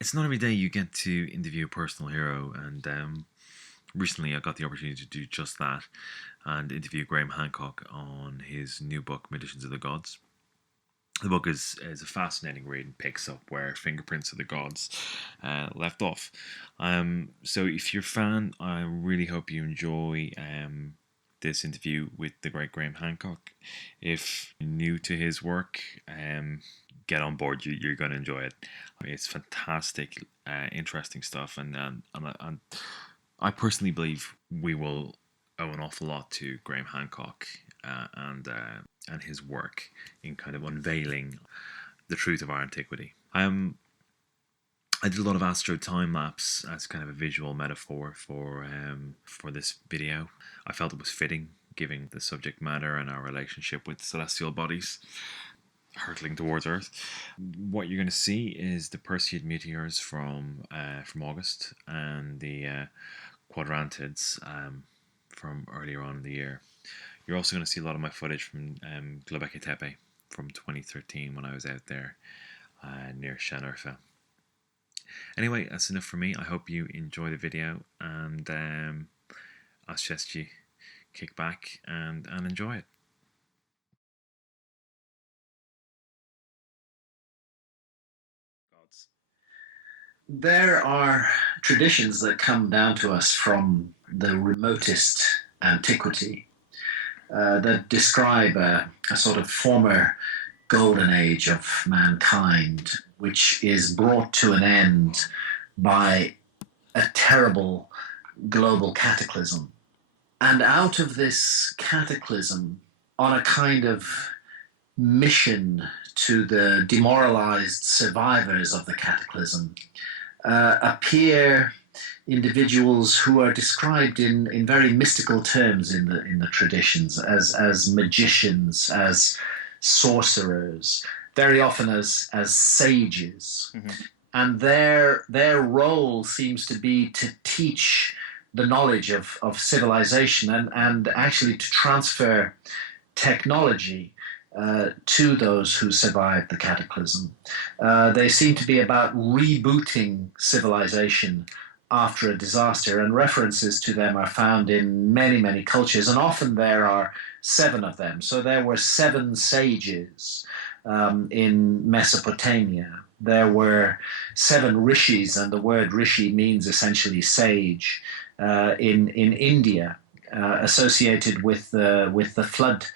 It's not every day you get to interview a personal hero, and recently I got the opportunity to do just that and interview Graham Hancock on his new book, Magicians of the Gods. The book is a fascinating read and picks up where Fingerprints of the Gods left off. So if you're a fan, I really hope you enjoy this interview with the great Graham Hancock. If you're new to his work, get on board. You're going to enjoy it. It's fantastic, interesting stuff, and I personally believe we will owe an awful lot to Graham Hancock and his work in kind of unveiling the truth of our antiquity. I did a lot of astro time-lapse as kind of a visual metaphor for this video. I felt it was fitting, given the subject matter and our relationship with celestial bodies hurtling towards Earth. What you're going to see is the Perseid meteors from August and the quadrantids from earlier on in the year. You're also going to see a lot of my footage from Gobekli Tepe from 2013 when I was out there near Shanurfa. Anyway, that's enough for me. I hope you enjoy the video, and I suggest you kick back and enjoy it. There are traditions that come down to us from the remotest antiquity that describe a sort of former golden age of mankind, which is brought to an end by a terrible global cataclysm. And out of this cataclysm, on a kind of mission to the demoralized survivors of the cataclysm, appear individuals who are described in very mystical terms in the traditions as magicians, as sorcerers, very often as sages. Mm-hmm. And their role seems to be to teach the knowledge of civilization and actually to transfer technology to those who survived the cataclysm. They seem to be about rebooting civilization after a disaster, and references to them are found in many, many cultures, and often there are 7 of them. So there were 7 sages in Mesopotamia. There were 7 rishis, and the word rishi means essentially sage, in India, associated with the flood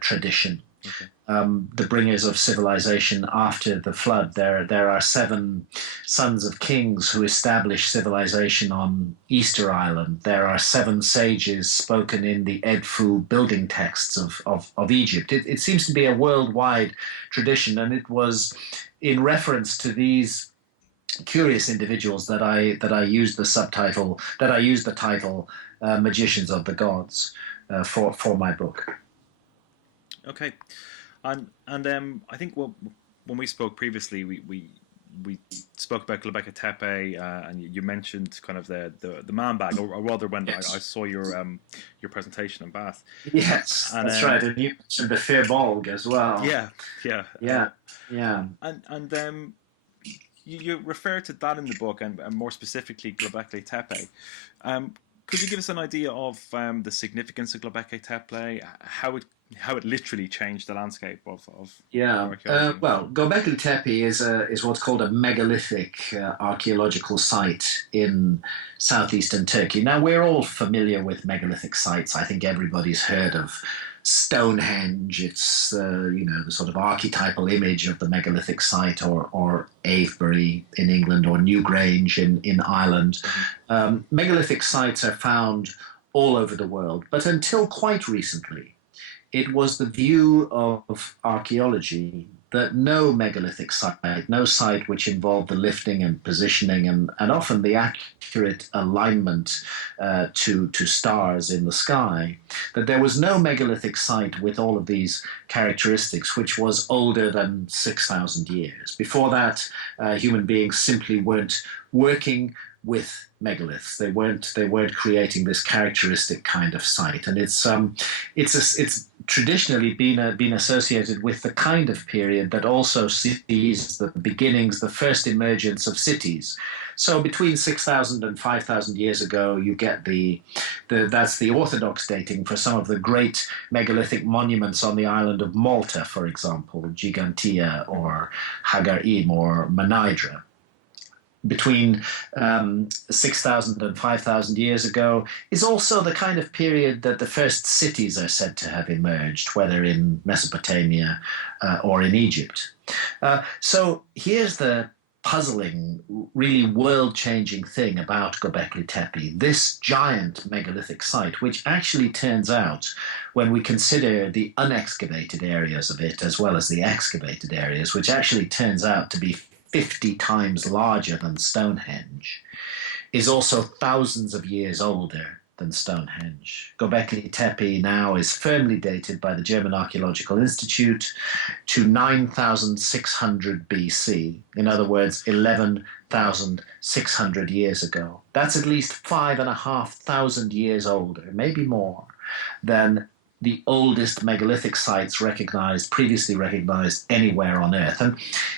tradition. Okay. The bringers of civilization after the flood. There are 7 sons of kings who established civilization on Easter Island. There are 7 sages spoken in the Edfu building texts of Egypt. It seems to be a worldwide tradition, and it was in reference to these curious individuals that I used the title Magicians of the Gods for my book. Okay, and I think when we spoke previously, we spoke about Gobekli Tepe, and you mentioned kind of the man bag, or rather when yes. I saw your presentation in Bath. Yes, and, that's right. And you mentioned the Firbolg as well. Yeah. And you refer to that in the book, and more specifically Gobekli Tepe. Could you give us an idea of the significance of Gobekli Tepe, how it literally changed the landscape of archaeology? Well, Gobekli Tepe is what's called a megalithic archaeological site in southeastern Turkey. Now, we're all familiar with megalithic sites. I think everybody's heard of Stonehenge. It's the sort of archetypal image of the megalithic site, or Avebury in England, or Newgrange in Ireland. Megalithic sites are found all over the world, but until quite recently, it was the view of archaeology that no megalithic site, no site which involved the lifting and positioning and often the accurate alignment to stars in the sky, that there was no megalithic site with all of these characteristics which was older than 6,000 years. Before that, human beings simply weren't working with megaliths. They weren't creating this characteristic kind of site, and it's traditionally been associated with the kind of period that also sees the beginnings, the first emergence of cities. So between 6,000 and 5,000 years ago, you get that's the orthodox dating for some of the great megalithic monuments on the island of Malta, for example, Gigantia or Hagarim or Manidra. Between 6,000 and 5,000 years ago is also the kind of period that the first cities are said to have emerged, whether in Mesopotamia or in Egypt. So here's the puzzling, really world-changing thing about Gobekli Tepe, this giant megalithic site, which actually turns out, when we consider the unexcavated areas of it as well as the excavated areas, which actually turns out to be 50 times larger than Stonehenge, is also thousands of years older than Stonehenge. Gobekli Tepe now is firmly dated by the German Archaeological Institute to 9,600 BC. In other words, 11,600 years ago. That's at least 5,500 years older, maybe more, than the oldest megalithic sites previously recognized anywhere on Earth. And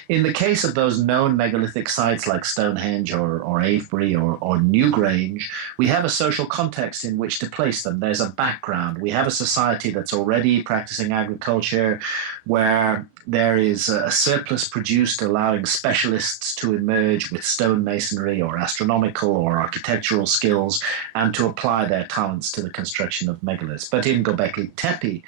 in the case of those known megalithic sites like Stonehenge or Avebury or Newgrange, we have a social context in which to place them. There's a background. We have a society that's already practicing agriculture, where there is a surplus produced, allowing specialists to emerge with stonemasonry or astronomical or architectural skills and to apply their talents to the construction of megaliths. But in Gobekli Tepe,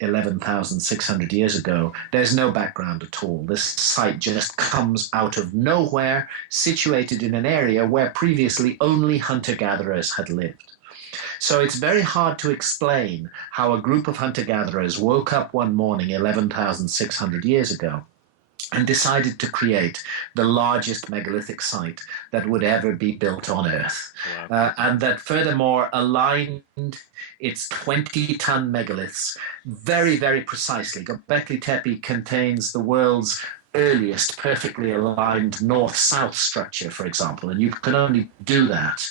11,600 years ago, there's no background at all. This site just comes out of nowhere, situated in an area where previously only hunter-gatherers had lived. So it's very hard to explain how a group of hunter-gatherers woke up one morning 11,600 years ago and decided to create the largest megalithic site that would ever be built on Earth. Wow. And that furthermore aligned its 20-ton megaliths very, very precisely. Gobekli Tepe contains the world's earliest perfectly aligned north-south structure, for example, and you can only do that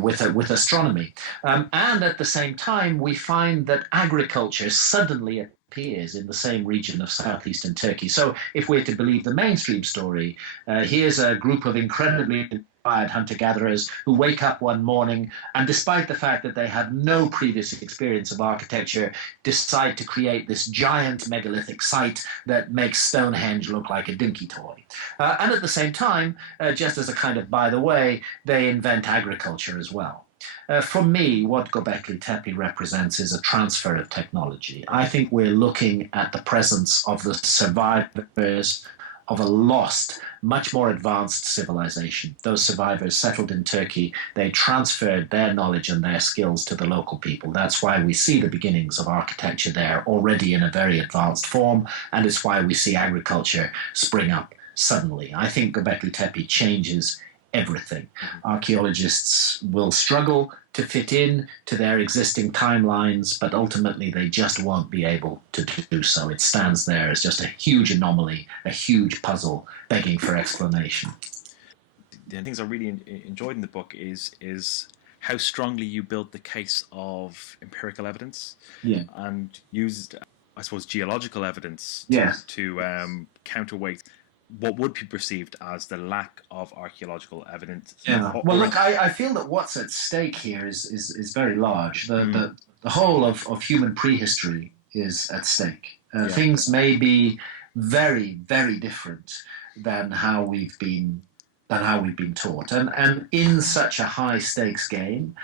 with astronomy. And at the same time, we find that agriculture suddenly appears in the same region of southeastern Turkey. So if we're to believe the mainstream story, here's a group of incredibly inspired hunter-gatherers who wake up one morning and, despite the fact that they had no previous experience of architecture, decide to create this giant megalithic site that makes Stonehenge look like a dinky toy. And at the same time, just as a kind of by the way, they invent agriculture as well. For me, what Gobekli Tepe represents is a transfer of technology. I think we're looking at the presence of the survivors of a lost, much more advanced civilization. Those survivors settled in Turkey. They transferred their knowledge and their skills to the local people. That's why we see the beginnings of architecture there already in a very advanced form, and it's why we see agriculture spring up suddenly. I think Gobekli Tepe changes everything. Archaeologists will struggle to fit in to their existing timelines, but ultimately they just won't be able to do so. It stands there as just a huge anomaly, a huge puzzle begging for explanation. The things I really enjoyed in the book is how strongly you built the case of empirical evidence, and used, I suppose, geological evidence to counterweight what would be perceived as the lack of archaeological evidence. Yeah. Well, look, I feel that what's at stake here is very large. The whole of human prehistory is at stake. Things may be very, very different than how we've been taught. And in such a high stakes game,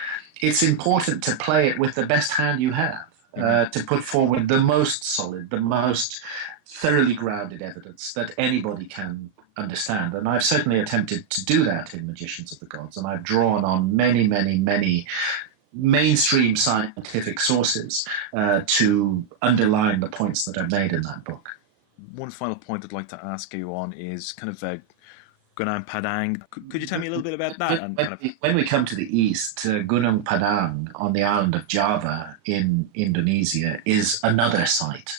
it's important to play it with the best hand you have, to put forward the most solid, the most thoroughly grounded evidence that anybody can understand. And I've certainly attempted to do that in Magicians of the Gods, and I've drawn on many, many, many mainstream scientific sources to underline the points that are made in that book. One final point I'd like to ask you on is kind of Gunung Padang. Could you tell me a little bit about that? When we come to the east, Gunung Padang on the island of Java in Indonesia is another site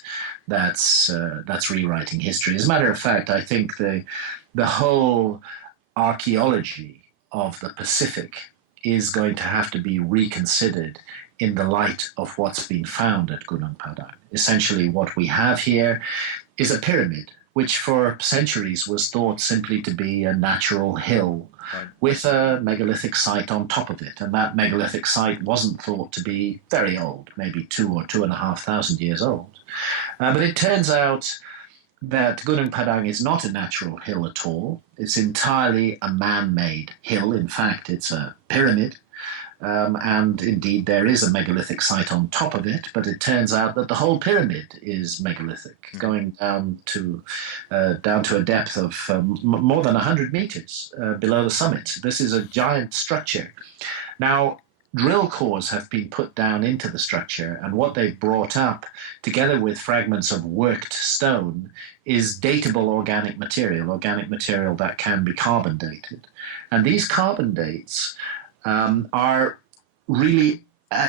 that's rewriting history. As a matter of fact, I think the whole archaeology of the Pacific is going to have to be reconsidered in the light of what's been found at Gunung Padang. Essentially, what we have here is a pyramid, which for centuries was thought simply to be a natural hill with a megalithic site on top of it. And that megalithic site wasn't thought to be very old, maybe 2,500 years old. But it turns out that Gunung Padang is not a natural hill at all. It's entirely a man-made hill. In fact, it's a pyramid. And indeed, there is a megalithic site on top of it, but it turns out that the whole pyramid is megalithic, going down to a depth of more than 100 meters below the summit. This is a giant structure. Now, drill cores have been put down into the structure, and what they've brought up, together with fragments of worked stone, is datable organic material that can be carbon dated. And these carbon dates are really,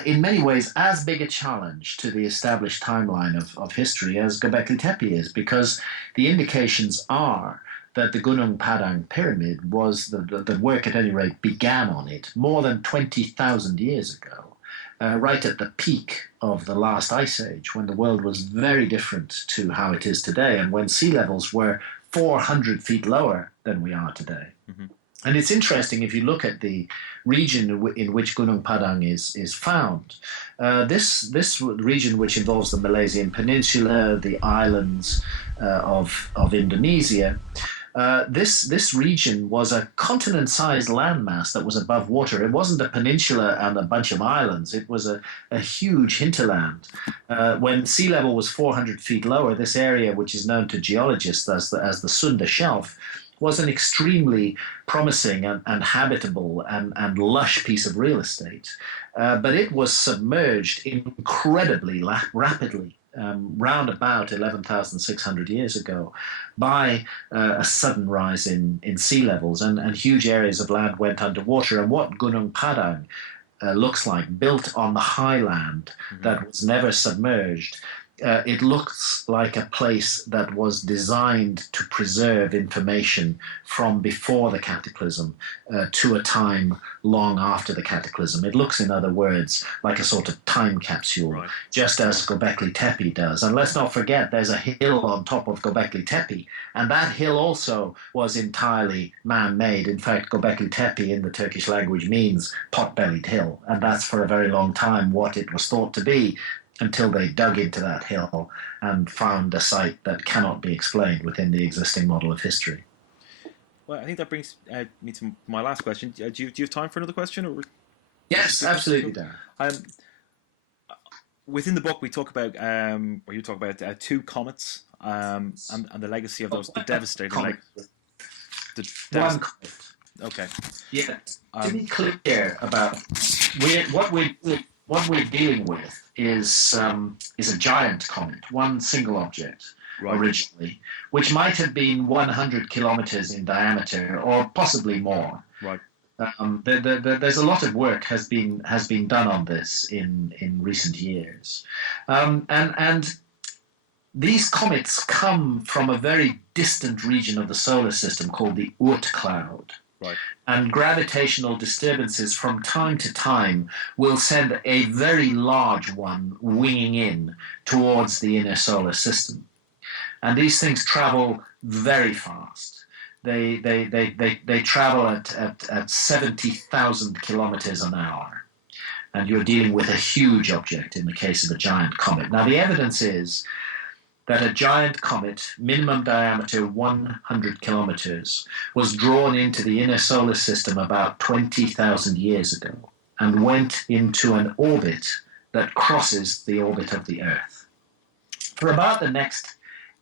in many ways, as big a challenge to the established timeline of history as Gobekli Tepe is, because the indications are that the Gunung Padang pyramid was, the work at any rate began on it more than 20,000 years ago, right at the peak of the last ice age, when the world was very different to how it is today, and when sea levels were 400 feet lower than we are today. Mm-hmm. And it's interesting, if you look at the region in which Gunung Padang is found, this region, which involves the Malaysian Peninsula, the islands of Indonesia, this region was a continent-sized landmass that was above water. It wasn't a peninsula and a bunch of islands. It was a huge hinterland. When sea level was 400 feet lower, this area, which is known to geologists as the Sunda Shelf, was an extremely promising and habitable and lush piece of real estate. But it was submerged incredibly rapidly, round about 11,600 years ago, by a sudden rise in sea levels, and huge areas of land went underwater. And what Gunung Padang looks like, built on the highland that was never submerged, it looks like a place that was designed to preserve information from before the cataclysm to a time long after the cataclysm. It looks, in other words, like a sort of time capsule, right, just as Gobekli Tepe does. And let's not forget, there's a hill on top of Gobekli Tepe, and that hill also was entirely man-made. In fact, Gobekli Tepe in the Turkish language means pot-bellied hill, and that's for a very long time what it was thought to be, until they dug into that hill and found a site that cannot be explained within the existing model of history. Well, I think that brings me to my last question. Do you have time for another question? Or yes, absolutely, Darren. Within the book, we talk about, or you talk about two comets and the legacy of those, the devastating legacy. One comet. Okay. Yeah. To be clear about what we're dealing with is a giant comet, one single object, right, originally, which might have been 100 kilometers in diameter, or possibly more. Right. There's a lot of work has been done on this in recent years, and these comets come from a very distant region of the solar system called the Oort cloud. Right. And gravitational disturbances from time to time will send a very large one winging in towards the inner solar system. And these things travel very fast. They travel at 70,000 kilometers an hour. And you're dealing with a huge object in the case of a giant comet. Now, the evidence is that a giant comet, minimum diameter 100 kilometers, was drawn into the inner solar system about 20,000 years ago and went into an orbit that crosses the orbit of the Earth. For about the next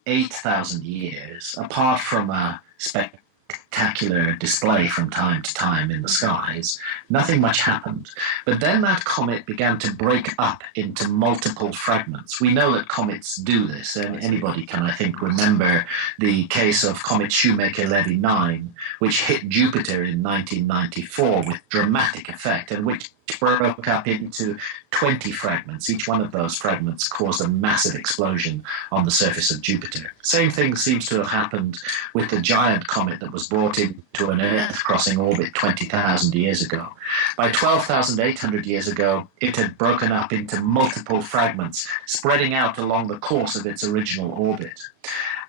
8,000 years, apart from a spectacular display from time to time in the skies, nothing much happened. But then that comet began to break up into multiple fragments. We know that comets do this, and anybody can, I think, remember the case of Comet Shoemaker-Levy 9, which hit Jupiter in 1994 with dramatic effect, and which broke up into 20 fragments. Each one of those fragments caused a massive explosion on the surface of Jupiter. Same thing seems to have happened with the giant comet that was brought brought into an Earth-crossing orbit 20,000 years ago. By 12,800 years ago, it had broken up into multiple fragments, spreading out along the course of its original orbit.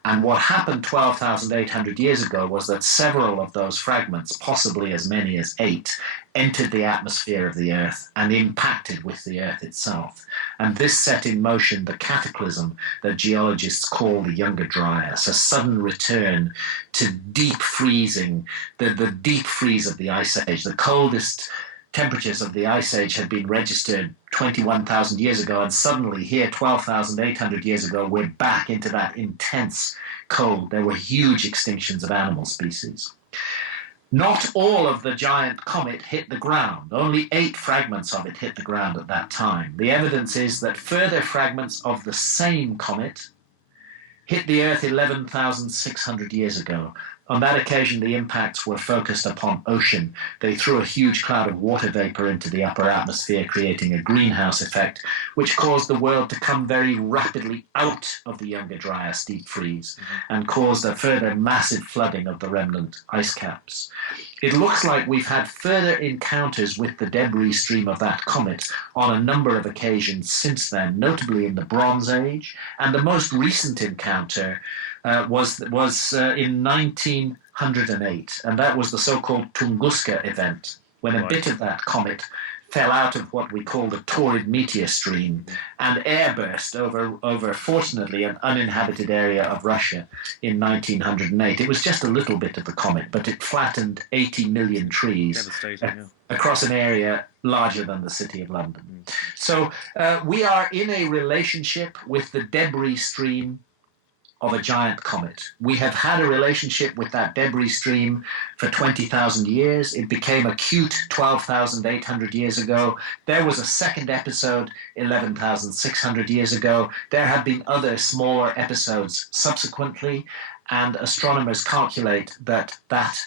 And what happened 12,800 years ago was that several of those fragments, possibly as many as 8, entered the atmosphere of the Earth and impacted with the Earth itself. And this set in motion the cataclysm that geologists call the Younger Dryas, a sudden return to deep freezing, the deep freeze of the Ice Age. The coldest temperatures of the Ice Age had been registered 21,000 years ago, and suddenly here, 12,800 years ago, we're back into that intense cold. There were huge extinctions of animal species. Not all of the giant comet hit the ground. Only 8 fragments of it hit the ground at that time. The evidence is that further fragments of the same comet hit the Earth 11,600 years ago. On that occasion, the impacts were focused upon ocean. They threw a huge cloud of water vapor into the upper atmosphere, creating a greenhouse effect, which caused the world to come very rapidly out of the Younger Dryas deep freeze and caused a further massive flooding of the remnant ice caps. It looks like we've had further encounters with the debris stream of that comet on a number of occasions since then, notably in the Bronze Age, and the most recent encounter was in 1908, and that was the so-called Tunguska event, when a bit of that comet fell out of what we call the Taurid meteor stream and airburst over fortunately, an uninhabited area of Russia in 1908. It was just a little bit of the comet, but it flattened 80 million trees across an area larger than the city of London. So we are in a relationship with the debris stream of a giant comet. We have had a relationship with that debris stream for 20,000 years. It became acute 12,800 years ago. There was a second episode 11,600 years ago. There have been other smaller episodes subsequently, and astronomers calculate that that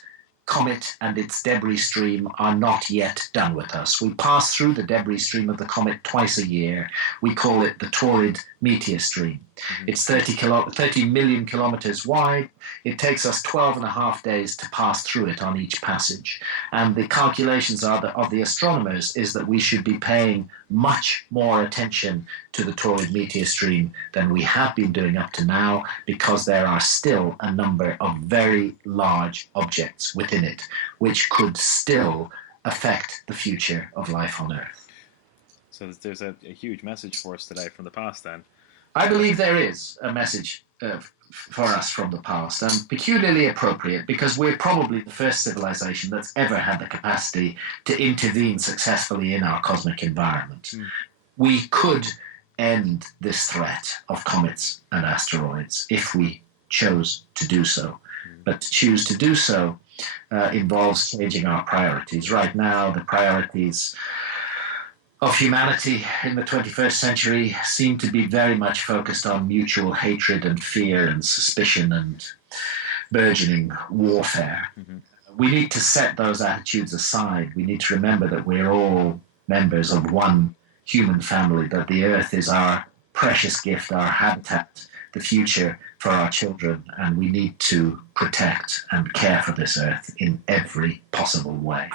comet and its debris stream are not yet done with us. We pass through the debris stream of the comet twice a year. We call it the Taurid meteor stream. It's 30 million kilometers wide. It takes us 12 and a half days to pass through it on each passage. And the calculations of the astronomers is that we should be paying much more attention to the Taurid meteor stream than we have been doing up to now, because there are still a number of very large objects within it which could still affect the future of life on Earth. So there's a huge message for us today from the past then. I believe there is a message for us from the past, and peculiarly appropriate because we're probably the first civilization that's ever had the capacity to intervene successfully in our cosmic environment. We could end this threat of comets and asteroids if we chose to do so. But to choose to do so involves changing our priorities. Right now, the priorities of humanity in the 21st century seem to be very much focused on mutual hatred and fear and suspicion and burgeoning warfare. We need to set those attitudes aside. We need to remember that we're all members of one human family, that the Earth is our precious gift, our habitat, the future for our children, and we need to protect and care for this Earth in every possible way.